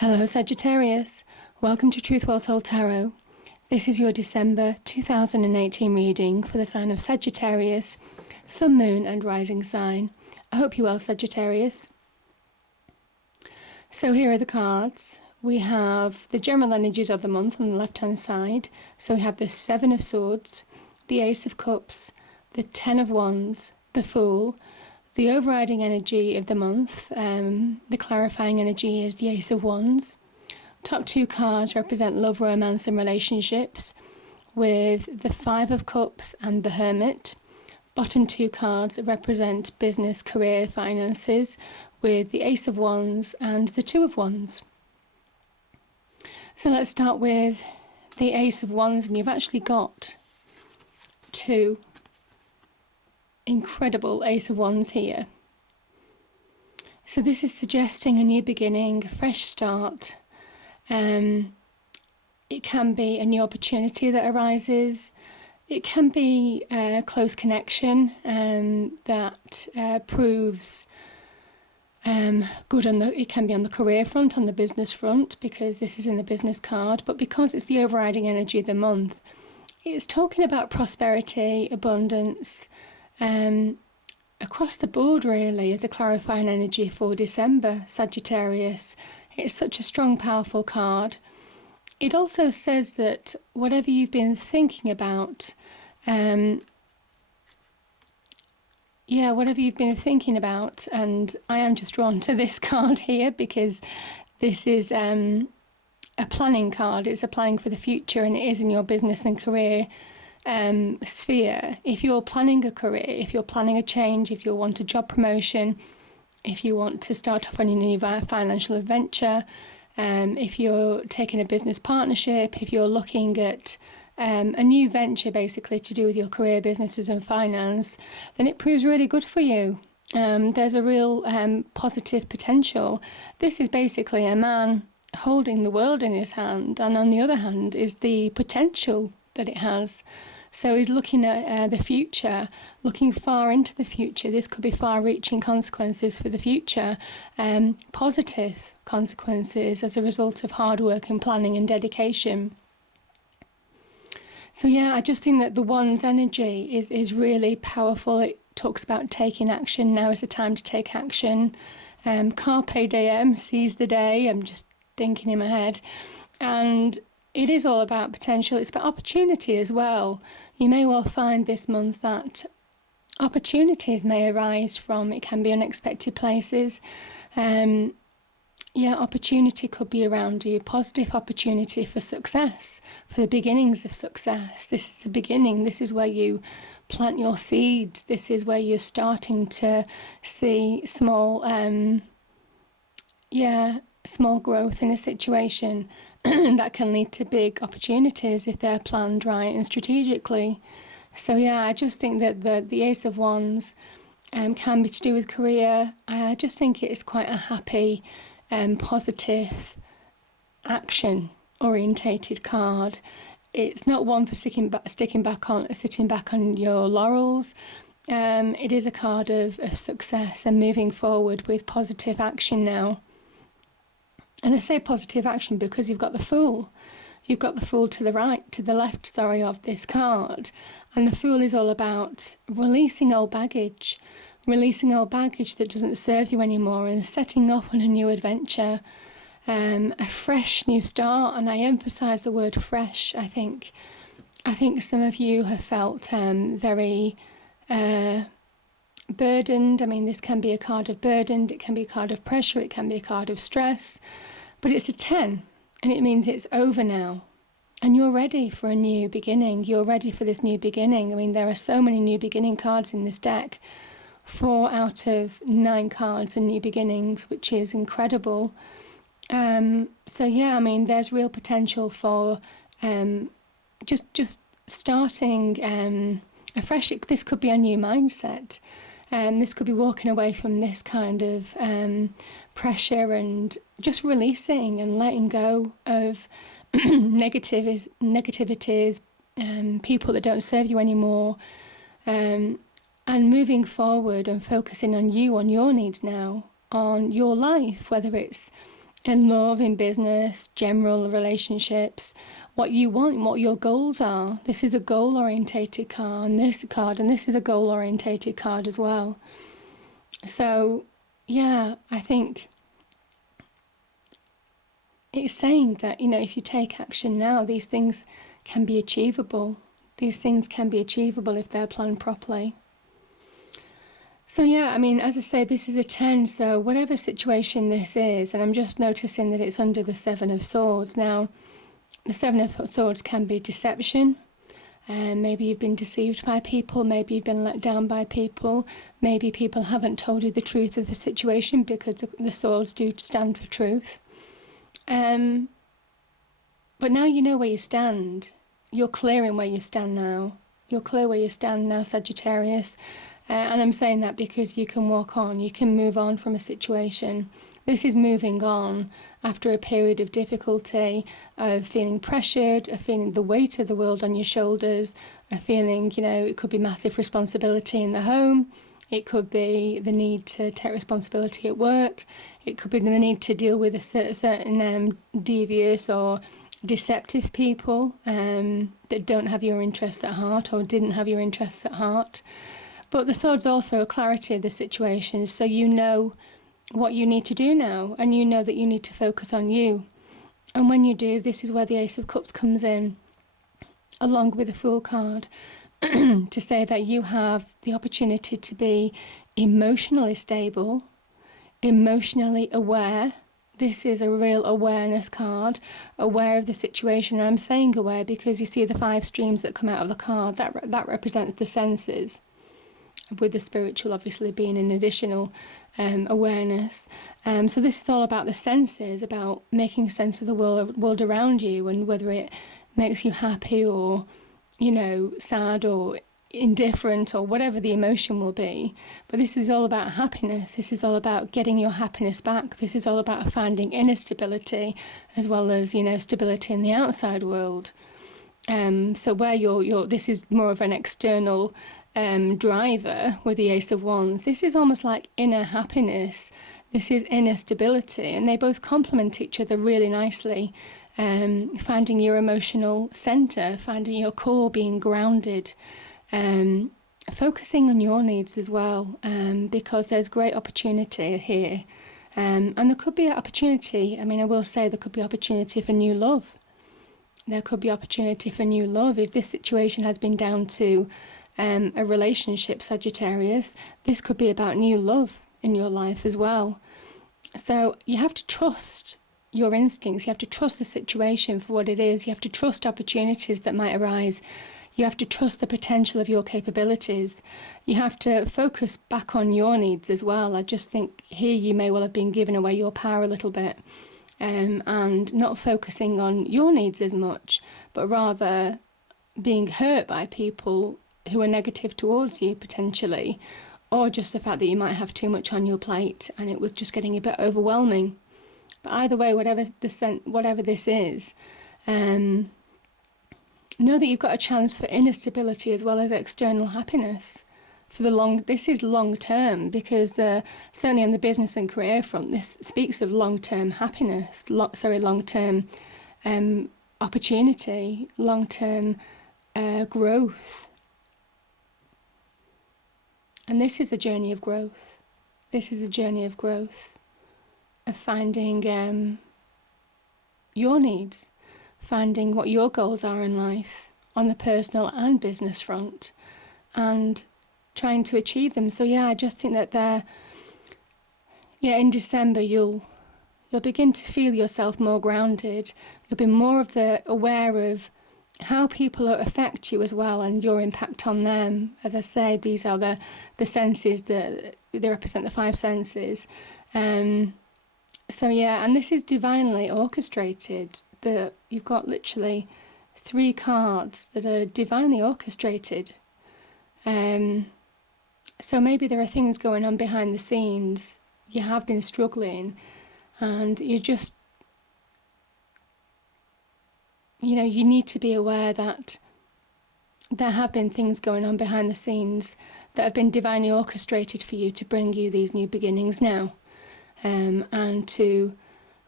Hello Sagittarius, welcome to Truth Well Told Tarot. This is your December 2018 reading for the sign of Sagittarius, Sun, Moon and Rising sign. I hope you're well, Sagittarius. So here are the cards. We have the general energies of the month on the left hand side. So we have the Seven of Swords, the Ace of Cups, the Ten of Wands, the Fool. The overriding energy of the month, the clarifying energy, is the Ace of Wands. Top two cards represent love, romance and relationships, with the Five of Cups and the Hermit. Bottom two cards represent business, career, finances, with the Ace of Wands and the Two of Wands. So let's start with the Ace of Wands, and you've actually got two incredible Ace of Wands here. So this is suggesting a new beginning, a fresh start. It can be a new opportunity that arises. It can be a close connection that proves good it can be on the career front, on the business front, because this is in the business card, but because it's the overriding energy of the month, it's talking about prosperity, abundance, across the board really, as a clarifying energy for December, Sagittarius. It's such a strong, powerful card. It also says that whatever you've been thinking about, whatever you've been thinking about, and I am just drawn to this card here because this is a planning card. It's a planning for the future, and it is in your business and career sphere. If you're planning a career, if you're planning a change, if you want a job promotion, if you want to start off on a new financial adventure, if you're taking a business partnership, if you're looking at a new venture basically to do with your career, businesses and finance, then it proves really good for you. There's a real positive potential. This is basically a man holding the world in his hand, and on the other hand is the potential that it has. So he's looking at the future, looking far into the future. This could be far-reaching consequences for the future, positive consequences as a result of hard work and planning and dedication. So yeah, I just think that the Wands energy is really powerful. It talks about taking action. Now is the time to take action. Carpe diem, seize the day. I'm just thinking in my head. And it is all about potential. It's about opportunity as well. You may well find this month that opportunities may arise from, it can be unexpected places. Opportunity could be around you. Positive opportunity for success, for the beginnings of success. This is the beginning. This is where you plant your seeds. This is where you're starting to see small growth in a situation that can lead to big opportunities if they're planned right and strategically. So yeah, I just think that the Ace of Wands can be to do with career. I just think it is quite a happy, positive, action orientated card. It's not one for sitting back on your laurels. It is a card of success and moving forward with positive action now. And I say positive action because you've got the Fool. You've got the Fool to the left of this card. And the Fool is all about releasing old baggage that doesn't serve you anymore, and setting off on a new adventure, a fresh new start. And I emphasise the word fresh. I think some of you have felt very burdened. I mean, this can be a card of burdened, it can be a card of pressure, it can be a card of stress, but it's a 10, and it means it's over now, and you're ready for a new beginning. You're ready for this new beginning. I mean, there are so many new beginning cards in this deck. 4 out of 9 cards are new beginnings, which is incredible. So yeah, I mean, there's real potential for just starting afresh. This could be a new mindset. This could be walking away from this kind of pressure and just releasing and letting go of negativities, people that don't serve you anymore, and moving forward and focusing on you, on your needs now, on your life, whether it's in love, in business, general relationships, what you want, what your goals are. This is a goal-orientated card, and this is a goal-orientated card as well. So, yeah, I think it's saying that, if you take action now, these things can be achievable. These things can be achievable if they're planned properly. So yeah, I mean, as I say, this is a 10, so whatever situation this is, and I'm just noticing that it's under the 7 of Swords. Now, the 7 of Swords can be deception, and maybe you've been deceived by people, maybe you've been let down by people, maybe people haven't told you the truth of the situation, because the Swords do stand for truth. But now you know where you stand. You're clear in where you stand now. You're clear where you stand now, Sagittarius. And I'm saying that because you can walk on, you can move on from a situation. This is moving on after a period of difficulty, of feeling pressured, of feeling the weight of the world on your shoulders, of feeling, it could be massive responsibility in the home. It could be the need to take responsibility at work. It could be the need to deal with a certain devious or deceptive people that don't have your interests at heart or didn't have your interests at heart. But the Sword's also a clarity of the situation, so you know what you need to do now, and you know that you need to focus on you. And when you do, this is where the Ace of Cups comes in, along with the Fool card, to say that you have the opportunity to be emotionally stable, emotionally aware. This is a real awareness card, aware of the situation. And I'm saying aware because you see the 5 streams that come out of the card, that represents the senses, with the spiritual obviously being an additional awareness. So this is all about the senses, about making sense of the world around you, and whether it makes you happy or, sad or indifferent or whatever the emotion will be. But this is all about happiness. This is all about getting your happiness back. This is all about finding inner stability as well as, stability in the outside world. So where this is more of an external driver with the Ace of Wands. This is almost like inner happiness. This is inner stability, and they both complement each other really nicely. Finding your emotional center, finding your core, being grounded, focusing on your needs as well, because there's great opportunity here. And there could be an opportunity, I will say there could be opportunity for new love. There could be opportunity for new love. If this situation has been down to a relationship, Sagittarius, this could be about new love in your life as well. So you have to trust your instincts. You have to trust the situation for what it is. You have to trust opportunities that might arise. You have to trust the potential of your capabilities. You have to focus back on your needs as well. I just think here you may well have been giving away your power a little bit, and not focusing on your needs as much, but rather being hurt by people who are negative towards you potentially, or just the fact that you might have too much on your plate and it was just getting a bit overwhelming. But either way, whatever this is, know that you've got a chance for inner stability as well as external happiness for this is long term, because certainly on the business and career front, this speaks of long-term happiness, long-term opportunity, long-term growth. And this is a journey of growth. This is a journey of growth, of finding your needs, finding what your goals are in life on the personal and business front, and trying to achieve them. So yeah, I just think that in December you'll begin to feel yourself more grounded. You'll be more aware of how people affect you as well, and your impact on them. As I say, these are the senses, they represent the 5 senses. So yeah, and this is divinely orchestrated. You've got literally 3 cards that are divinely orchestrated. So maybe there are things going on behind the scenes. You have been struggling, and you just, you need to be aware that there have been things going on behind the scenes that have been divinely orchestrated for you to bring you these new beginnings now, and to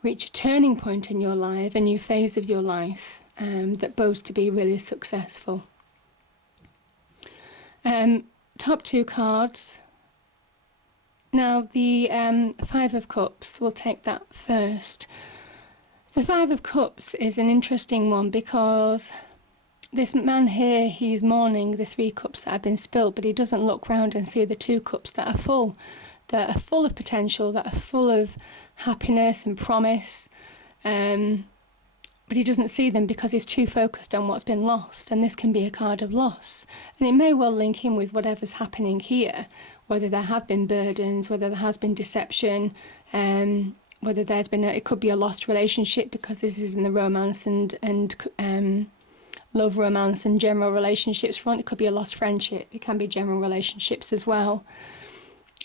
reach a turning point in your life, a new phase of your life that bodes to be really successful. Top 2 cards. Now the 5 of Cups, we'll take that first. The 5 of Cups is an interesting one because this man here, he's mourning the 3 cups that have been spilled, but he doesn't look round and see the 2 cups that are full of potential, that are full of happiness and promise. But he doesn't see them because he's too focused on what's been lost, and this can be a card of loss. And it may well link in with whatever's happening here, whether there have been burdens, whether there has been deception, whether there's been it could be a lost relationship, because this is in the romance and love, romance and general relationships front. It could be a lost friendship. It can be general relationships as well.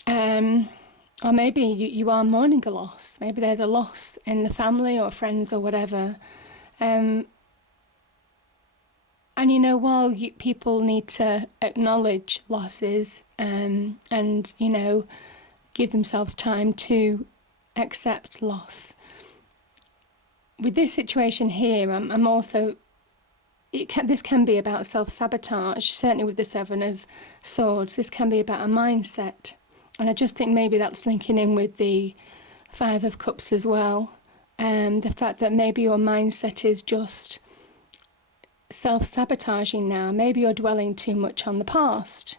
Or maybe you are mourning a loss. Maybe there's a loss in the family or friends or whatever. And while people need to acknowledge losses and give themselves time to accept loss. With this situation here, I'm also, this can be about self-sabotage, certainly with the 7 of Swords. This can be about a mindset. And I just think maybe that's linking in with the 5 of Cups as well. The fact that maybe your mindset is just self-sabotaging now. Maybe you're dwelling too much on the past.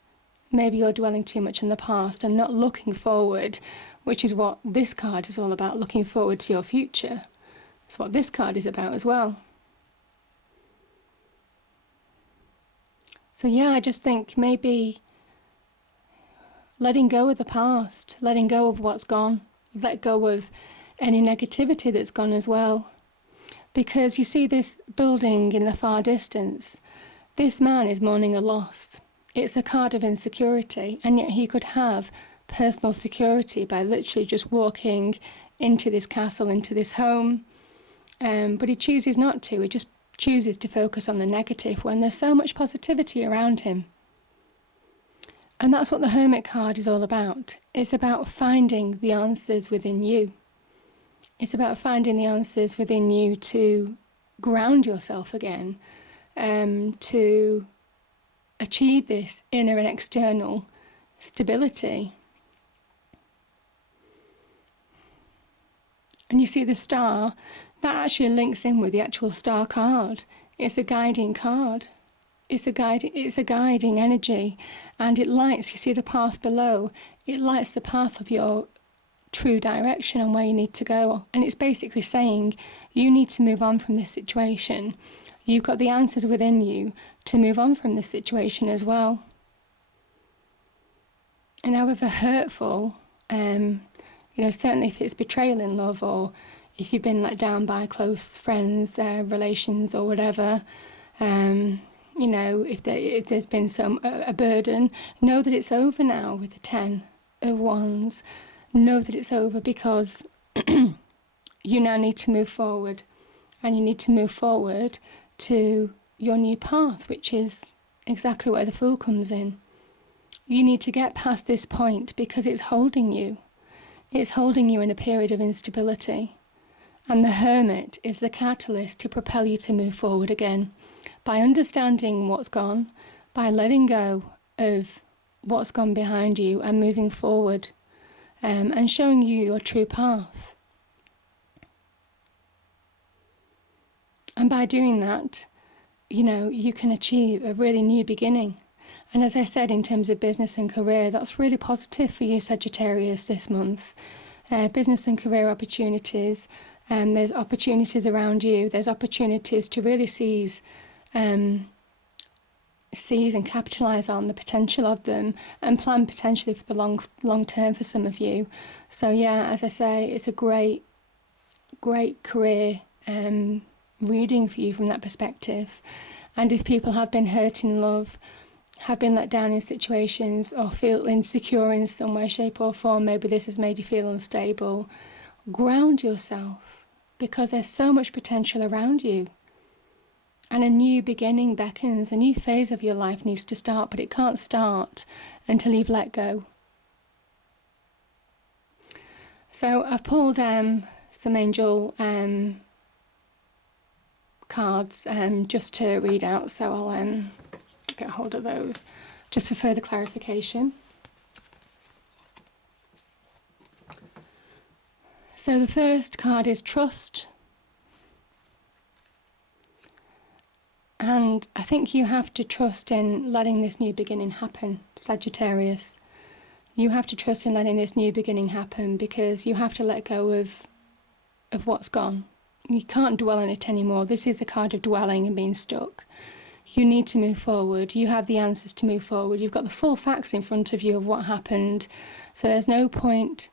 Maybe you're dwelling too much on the past and not looking forward, which is what this card is all about, looking forward to your future. That's what this card is about as well. So yeah, I just think maybe letting go of the past, letting go of what's gone, let go of any negativity that's gone as well. Because you see this building in the far distance, this man is mourning a loss. It's a card of insecurity, and yet he could have personal security by literally just walking into this castle, into this home. But he chooses not to. He just chooses to focus on the negative when there's so much positivity around him. And that's what the Hermit card is all about. It's about finding the answers within you. It's about finding the answers within you to ground yourself again, to achieve this inner and external stability. And you see the star, that actually links in with the actual star card. It's a guiding card. It's a guiding energy, and it lights, you see the path below, it lights the path of your true direction and where you need to go. And it's basically saying you need to move on from this situation. You've got the answers within you to move on from this situation as well. And however hurtful, certainly if it's betrayal in love, or if you've been let down by close friends, relations or whatever, if there's been a burden, know that it's over now with the 10 of Wands. Know that it's over, because you now need to move forward, and you need to move forward to your new path, which is exactly where the Fool comes in. You need to get past this point because it's holding you. It's holding you in a period of instability. And the Hermit is the catalyst to propel you to move forward again. By understanding what's gone, by letting go of what's gone behind you and moving forward, and showing you your true path. And by doing that, you can achieve a really new beginning. And as I said, in terms of business and career, that's really positive for you, Sagittarius, this month. Business and career opportunities, there's opportunities around you. There's opportunities to really seize and capitalise on the potential of them, and plan potentially for the long term for some of you. So yeah, as I say, it's a great career reading for you from that perspective. And if people have been hurt in love, have been let down in situations, or feel insecure in some way, shape or form, maybe this has made you feel unstable, ground yourself, because there's so much potential around you. And a new beginning beckons. A new phase of your life needs to start, but it can't start until you've let go. So I've pulled some angel cards just to read out, so I'll get hold of those just for further clarification. So the first card is trust. And I think you have to trust in letting this new beginning happen, Sagittarius. You have to trust in letting this new beginning happen, because you have to let go of what's gone. You can't dwell on it anymore. This is a card of dwelling and being stuck. You need to move forward. You have the answers to move forward. You've got the full facts in front of you of what happened. So there's no point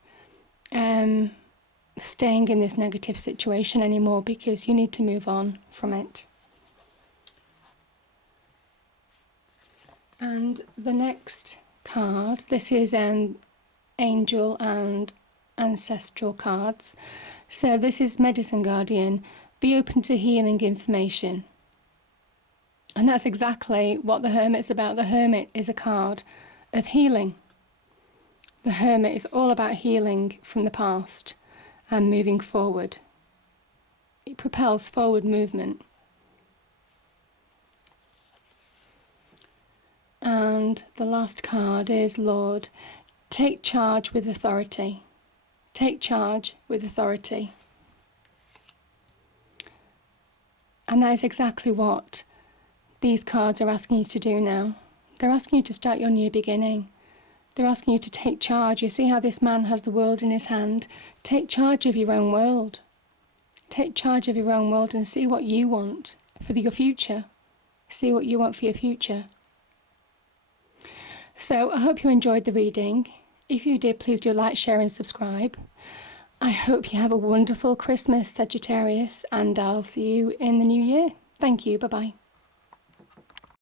staying in this negative situation anymore, because you need to move on from it. And the next card, this is angel and ancestral cards. So this is Medicine Guardian. Be open to healing information. And that's exactly what the Hermit's about. The Hermit is a card of healing. The Hermit is all about healing from the past and moving forward. It propels forward movement. And the last card is Lord. Take charge with authority. Take charge with authority. And that is exactly what these cards are asking you to do now. They're asking you to start your new beginning. They're asking you to take charge. You see how this man has the world in his hand? Take charge of your own world. Take charge of your own world and see what you want for your future. See what you want for your future. So I hope you enjoyed the reading. If you did, please do like, share and subscribe. I hope you have a wonderful Christmas, Sagittarius, and I'll see you in the new year. Thank you. Bye-bye.